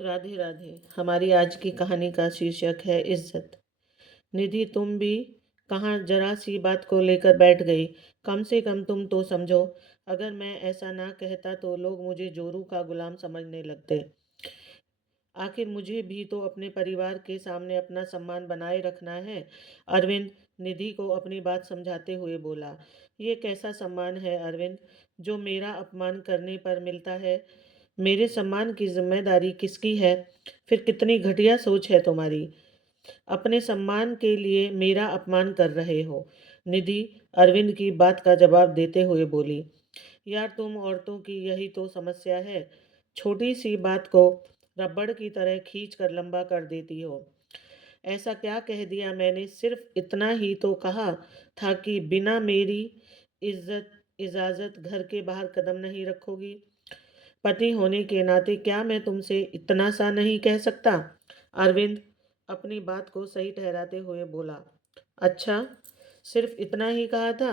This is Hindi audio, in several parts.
राधे राधे। हमारी आज की कहानी का शीर्षक है इज्जत। निधि, तुम भी कहाँ जरा सी बात को लेकर बैठ गई। कम से कम तुम तो समझो। अगर मैं ऐसा ना कहता तो लोग मुझे जोरू का गुलाम समझने लगते। आखिर मुझे भी तो अपने परिवार के सामने अपना सम्मान बनाए रखना है। अरविंद निधि को अपनी बात समझाते हुए बोला। ये कैसा सम्मान है अरविंद, जो मेरा अपमान करने पर मिलता है। मेरे सम्मान की जिम्मेदारी किसकी है। फिर कितनी घटिया सोच है तुम्हारी। अपने सम्मान के लिए मेरा अपमान कर रहे हो। निधि अरविंद की बात का जवाब देते हुए बोली। यार, तुम औरतों की यही तो समस्या है। छोटी सी बात को रबड़ की तरह खींच कर लंबा कर देती हो। ऐसा क्या कह दिया मैंने, सिर्फ इतना ही तो कहा था कि बिना मेरी इज्जत इजाज़त घर के बाहर कदम नहीं रखोगी। पति होने के नाते क्या मैं तुमसे इतना सा नहीं कह सकता। अरविंद अपनी बात को सही ठहराते हुए बोला। अच्छा, सिर्फ इतना ही कहा था।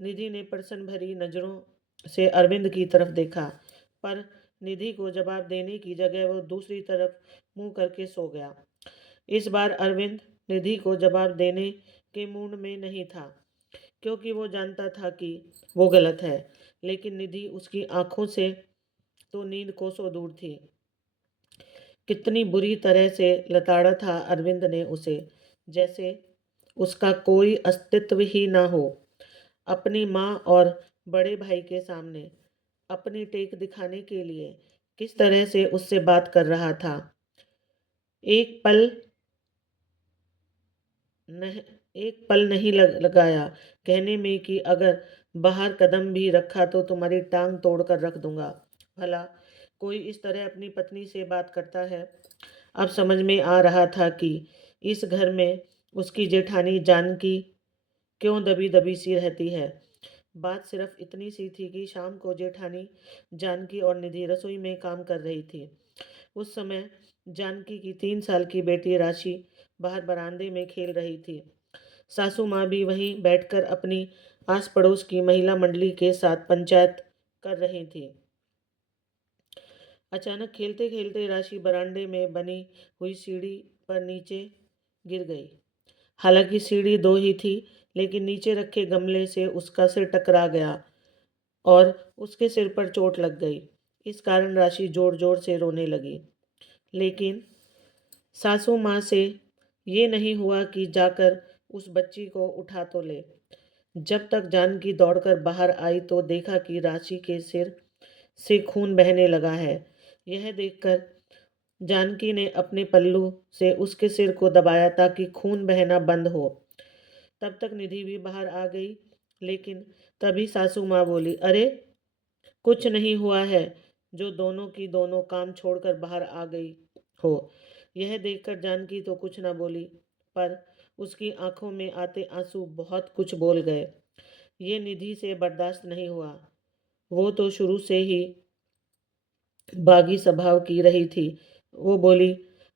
निधि ने प्रश्न भरी नज़रों से अरविंद की तरफ देखा, पर निधि को जवाब देने की जगह वो दूसरी तरफ मुंह करके सो गया। इस बार अरविंद निधि को जवाब देने के मूड में नहीं था, क्योंकि वो जानता था कि वो गलत है। लेकिन निधि उसकी आंखों से तो नींद कोसों दूर थी। कितनी बुरी तरह से लताड़ा था अरविंद ने उसे, जैसे उसका कोई अस्तित्व ही ना हो। अपनी माँ और बड़े भाई के सामने अपनी टेक दिखाने के लिए किस तरह से उससे बात कर रहा था। एक पल नहीं एक पल नहीं लगाया कहने में कि अगर बाहर कदम भी रखा तो तुम्हारी टांग तोड़कर रख दूंगा। भला कोई इस तरह अपनी पत्नी से बात करता है। अब समझ में आ रहा था कि इस घर में उसकी जेठानी जानकी क्यों दबी दबी सी रहती है। बात सिर्फ इतनी सी थी कि शाम को जेठानी जानकी और निधि रसोई में काम कर रही थी। उस समय जानकी की 3 साल की बेटी राशि बाहर बरामदे में खेल रही थी। सासू माँ भी वहीं बैठकर अपनी आस पड़ोस की महिला मंडली के साथ पंचायत कर रही थी। अचानक खेलते खेलते राशि बरामदे में बनी हुई सीढ़ी पर नीचे गिर गई। हालांकि सीढ़ी दो ही थी, लेकिन नीचे रखे गमले से उसका सिर टकरा गया और उसके सिर पर चोट लग गई। इस कारण राशि जोर जोर से रोने लगी। लेकिन सासू माँ से ये नहीं हुआ कि जाकर उस बच्ची को उठा तो ले। जब तक जानकी दौड़कर बाहर आई तो देखा कि राशि के सिर से खून बहने लगा है। यह देखकर जानकी ने अपने पल्लू से उसके सिर को दबाया ताकि खून बहना बंद हो। तब तक निधि भी बाहर आ गई, लेकिन तभी सासू माँ बोली, अरे कुछ नहीं हुआ है, जो दोनों की दोनों काम छोड़कर बाहर आ गई हो। यह देखकर जानकी तो कुछ न बोली, पर उसकी आंखों में आते आंसू बहुत कुछ बोल गए। ये निधि से बर्दाश्त नहीं हुआ। वो तो शुरू से ही बागी स्वभाव की रही थी। वो बोली,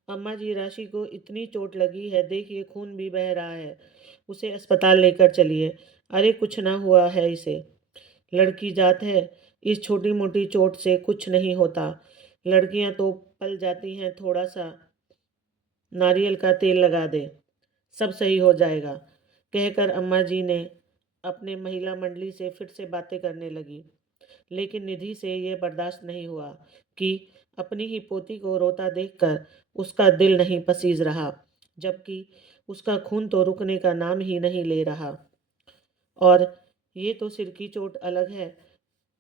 अम्मा जी, राशि को इतनी चोट लगी है, देखिए खून भी बह रहा है। उसे अस्पताल लेकर चलिए। अरे कुछ ना हुआ है इसे, लड़की जात है, इस छोटी मोटी चोट से कुछ नहीं होता। लड़कियां तो पल जाती हैं, थोड़ा सा नारियल का तेल लगा दे, सब सही हो जाएगा। कहकर अम्मा जी ने अपने महिला मंडली से फिर से बातें करने लगी। लेकिन निधि से यह बर्दाश्त नहीं हुआ कि अपनी ही पोती को रोता देखकर उसका दिल नहीं पसीज रहा, जबकि उसका खून तो रुकने का नाम ही नहीं ले रहा। और ये तो सिर की चोट अलग है।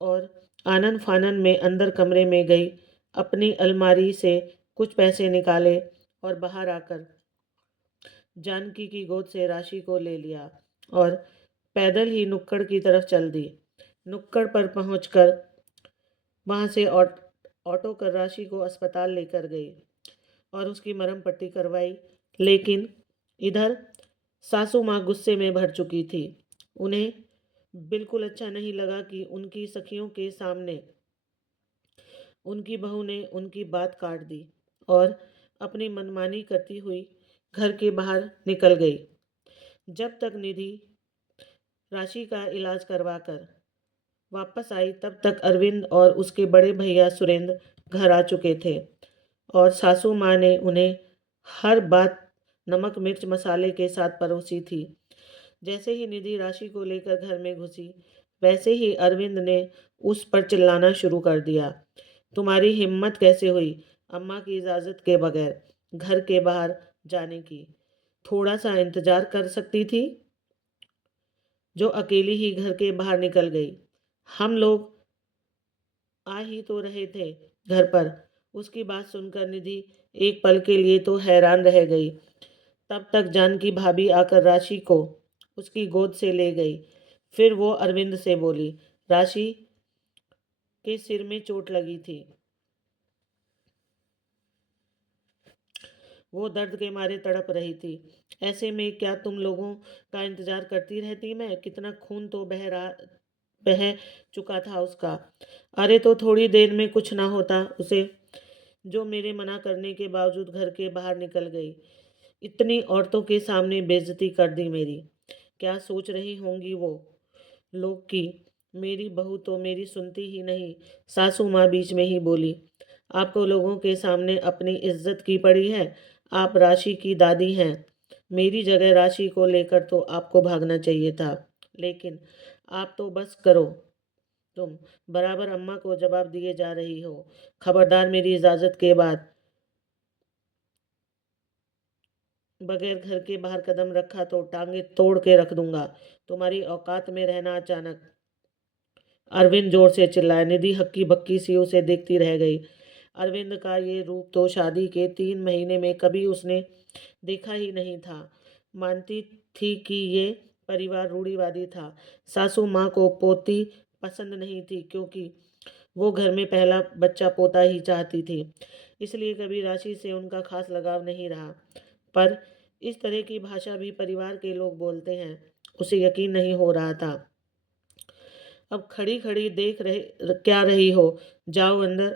और आनन फानन में अंदर कमरे में गई, अपनी अलमारी से कुछ पैसे निकाले और बाहर आकर जानकी की गोद से राशि को ले लिया और पैदल ही नुक्कड़ की तरफ चल दी। नुक्कड़ पर पहुंचकर वहां से ऑटो कर राशि को अस्पताल लेकर गई और उसकी मरहम पट्टी करवाई। लेकिन इधर सासू माँ गुस्से में भर चुकी थी। उन्हें बिल्कुल अच्छा नहीं लगा कि उनकी सखियों के सामने उनकी बहू ने उनकी बात काट दी और अपनी मनमानी करती हुई घर के बाहर निकल गई। जब तक निधि राशि का इलाज करवाकर वापस आई, तब तक अरविंद और उसके बड़े भैया सुरेंद्र घर आ चुके थे। और सासू माँ ने उन्हें हर बात नमक मिर्च मसाले के साथ परोसी थी। जैसे ही निधि राशि को लेकर घर में घुसी, वैसे ही अरविंद ने उस पर चिल्लाना शुरू कर दिया। तुम्हारी हिम्मत कैसे हुई अम्मा की इजाज़त के बगैर घर के बाहर जाने की? थोड़ा सा इंतजार कर सकती थी। जो अकेली ही घर के बाहर निकल गई। हम लोग आ ही तो रहे थे घर पर। उसकी बात सुनकर निधि एक पल के लिए तो हैरान रह गई। तब तक जानकी भाभी आकर राशि को उसकी गोद से ले गई। फिर वो अरविंद से बोली, राशि के सिर में चोट लगी थी। वो दर्द के मारे तड़प रही थी। ऐसे में क्या तुम लोगों का इंतजार करती रहती मैं? कितना खून तो बह चुका था उसका। अरे तो थोड़ी देर में कुछ ना होता उसे, जो मेरे मना करने के बावजूद घर के बाहर निकल गई। इतनी औरतों के सामने बेइज्जती कर दी मेरी। क्या सोच रही होंगी वो लोग कि मेरी बहू तो मेरी सुनती ही नहीं। सासू माँ बीच में ही बोली, आपको लोगों के सामने अपनी इज्जत की पड़ी है। आप राशि की दादी हैं। मेरी जगह राशि को लेकर तो आपको भागना चाहिए था। लेकिन आप तो बस करो। तुम बराबर अम्मा को जवाब दिए जा रही हो। खबरदार मेरी इजाज़त के बाद बगैर घर के बाहर कदम रखा तो टांगे तोड़ के रख दूंगा। तुम्हारी औकात में रहना। अचानक अरविंद जोर से चिल्लाया। निधि हक्की बक्की सी उसे देखती रह गई। अरविंद का ये रूप तो शादी के 3 महीने में कभी उसने देखा ही नहीं था। मानती थी कि ये परिवार रूढ़िवादी था। सासू माँ को पोती पसंद नहीं थी, क्योंकि वो घर में पहला बच्चा पोता ही चाहती थी। इसलिए कभी राशि से उनका खास लगाव नहीं रहा। पर इस तरह की भाषा भी परिवार के लोग बोलते हैं, उसे यकीन नहीं हो रहा था। अब खड़ी खड़ी देख रहे क्या रही हो? जाओ अंदर।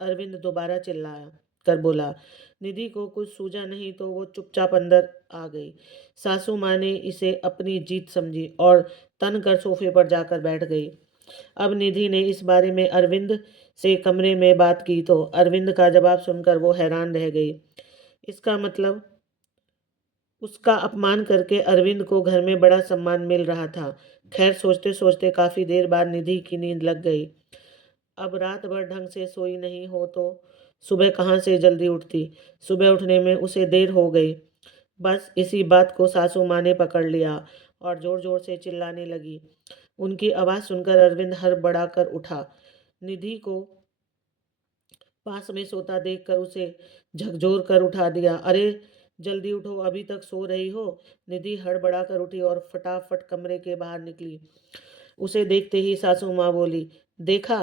अरविंद दोबारा चिल्लाया कर बोला। निधि को कुछ सूझा नहीं तो वो चुपचाप अंदर आ गई। सासू माँ ने इसे अपनी जीत समझी और तन कर सोफे पर जाकर बैठ गई। अब निधि ने इस बारे में अरविंद से कमरे में बात की तो अरविंद का जवाब सुनकर वो हैरान रह गई। इसका मतलब उसका अपमान करके अरविंद को घर में बड़ा सम्मान मिल रहा था। खैर, सोचते सोचते काफी देर बाद निधि की नींद लग गई। अब रात भर ढंग से सोई नहीं हो तो सुबह कहाँ से जल्दी उठती। सुबह उठने में उसे देर हो गई। बस इसी बात को सासू माँ ने पकड़ लिया और जोर जोर से चिल्लाने लगी। उनकी आवाज़ सुनकर अरविंद हड़बड़ा कर उठा। निधि को पास में सोता देखकर उसे झकझोर कर उठा दिया। अरे जल्दी उठो, अभी तक सो रही हो? निधि हड़बड़ा कर उठी और फटाफट कमरे के बाहर निकली। उसे देखते ही सासू माँ बोली, देखा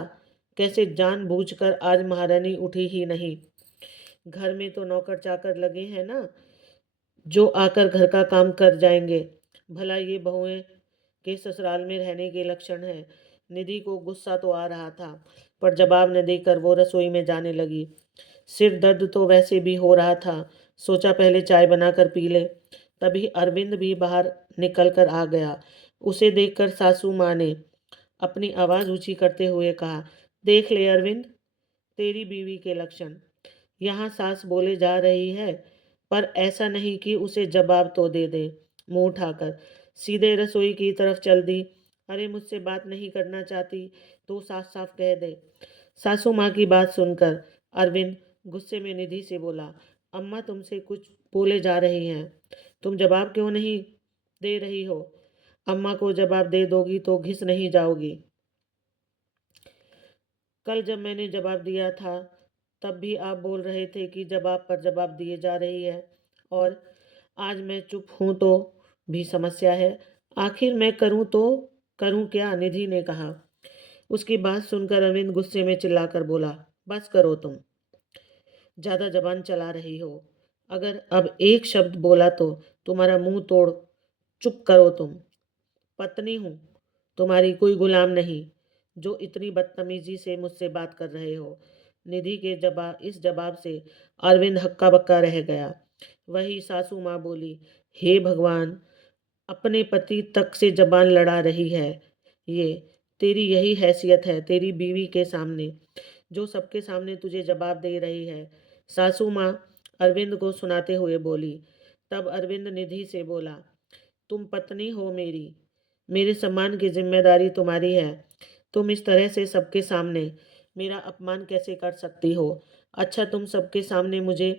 कैसे जानबूझकर आज महारानी उठी ही नहीं। घर में तो नौकर चाकर लगे हैं ना, जो आकर घर का काम कर जाएंगे। भला ये बहुएं के ससुराल में रहने के लक्षण है। निधि को गुस्सा तो आ रहा था, पर जवाब न देकर वो रसोई में जाने लगी। सिर दर्द तो वैसे भी हो रहा था। सोचा पहले चाय बनाकर पी ले। तभी अरविंद भी बाहर निकल कर आ गया। उसे देखकर सासू माँ ने अपनी आवाज़ ऊंची करते हुए कहा, देख ले अरविंद, तेरी बीवी के लक्षण। यहाँ सास बोले जा रही है, पर ऐसा नहीं कि उसे जवाब तो दे दे। मुंह उठाकर सीधे रसोई की तरफ चल दी। अरे मुझसे बात नहीं करना चाहती तो साफ साफ कह दे। सासू माँ की बात सुनकर अरविंद गुस्से में निधि से बोला, अम्मा तुमसे कुछ बोले जा रही हैं, तुम जवाब क्यों नहीं दे रही हो? अम्मा को जवाब दे दोगी तो घिस नहीं जाओगी? कल जब मैंने जवाब दिया था तब भी आप बोल रहे थे कि जवाब पर जवाब दिए जा रही है, और आज मैं चुप हूँ तो भी समस्या है। आखिर मैं करूँ तो करूँ क्या? निधि ने कहा। उसकी बात सुनकर अरविंद गुस्से में चिल्लाकर बोला, बस करो तुम, ज़्यादा जबान चला रही हो। अगर अब एक शब्द बोला तो तुम्हारा मुंह तोड़। चुप करो तुम। पत्नी हूँ तुम्हारी, कोई गुलाम नहीं, जो इतनी बदतमीजी से मुझसे बात कर रहे हो। निधि के इस जवाब से अरविंद हक्का बक्का रह गया। वही सासू माँ बोली, हे भगवान, अपने पति तक से जबान लड़ा रही है ये। तेरी यही हैसियत है तेरी बीवी के सामने, जो सबके सामने तुझे जवाब दे रही है। सासू माँ अरविंद को सुनाते हुए बोली। तब अरविंद निधि से बोला, तुम पत्नी हो मेरी, मेरे सम्मान की जिम्मेदारी तुम्हारी है। तुम इस तरह से सबके सामने मेरा अपमान कैसे कर सकती हो? अच्छा, तुम सबके सामने मुझे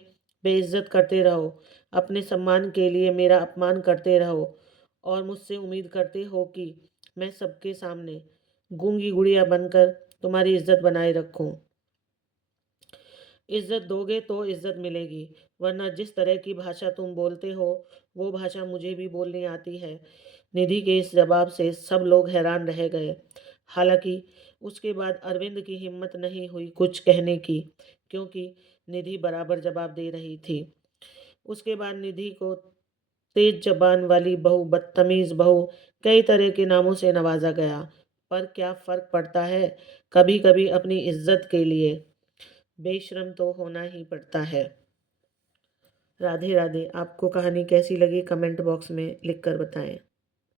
बेइज्जत करते रहो, अपने सम्मान के लिए मेरा अपमान करते रहो और मुझसे उम्मीद करते हो कि मैं सबके सामने गूंगी गुड़िया बनकर तुम्हारी इज्जत बनाए रखूं। इज्जत दोगे तो इज्जत मिलेगी, वरना जिस तरह की भाषा तुम बोलते हो वो भाषा मुझे भी बोलनी आती है। निधि के इस जवाब से सब लोग हैरान रह गए। हालांकि उसके बाद अरविंद की हिम्मत नहीं हुई कुछ कहने की, क्योंकि निधि बराबर जवाब दे रही थी। उसके बाद निधि को तेज जबान वाली बहू, बदतमीज बहू, कई तरह के नामों से नवाजा गया। पर क्या फर्क पड़ता है, कभी कभी अपनी इज्जत के लिए बेशर्म तो होना ही पड़ता है। राधे राधे। आपको कहानी कैसी लगी कमेंट बॉक्स में लिखकर बताएं।